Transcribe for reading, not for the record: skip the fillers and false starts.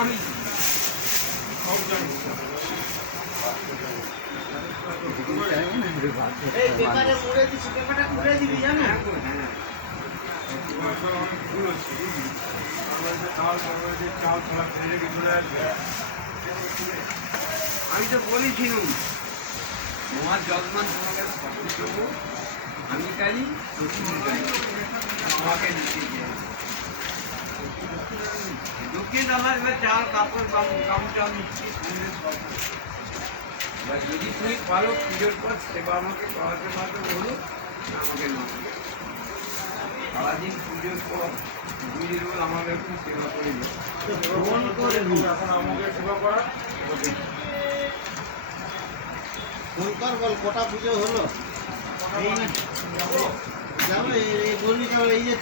আমি এই পেপারে মুড়ে দিচ্ছি, পেপারটা খুলে দিবি জানো? আমি তো বলেছিলাম তোমার যজমান তোমাকে দেবো, আমি কালি আমাকে নিতে দক্ষিণ আমার এবার চাল কাপড় গামছা মিষ্টি যদি তুমি পারো পুজোর পর সেবা আমাকে করাতে পারো বলো, আমাকে না সারাদিন পুজোর পর বুঝিয়ে দেবো আমাকে একটু সেবা করে দিও, ফোন করে এখন আমাকে সেবা করা ফোন কর, বল কটা পুজো হলো যাবো এই বলবি, এই যে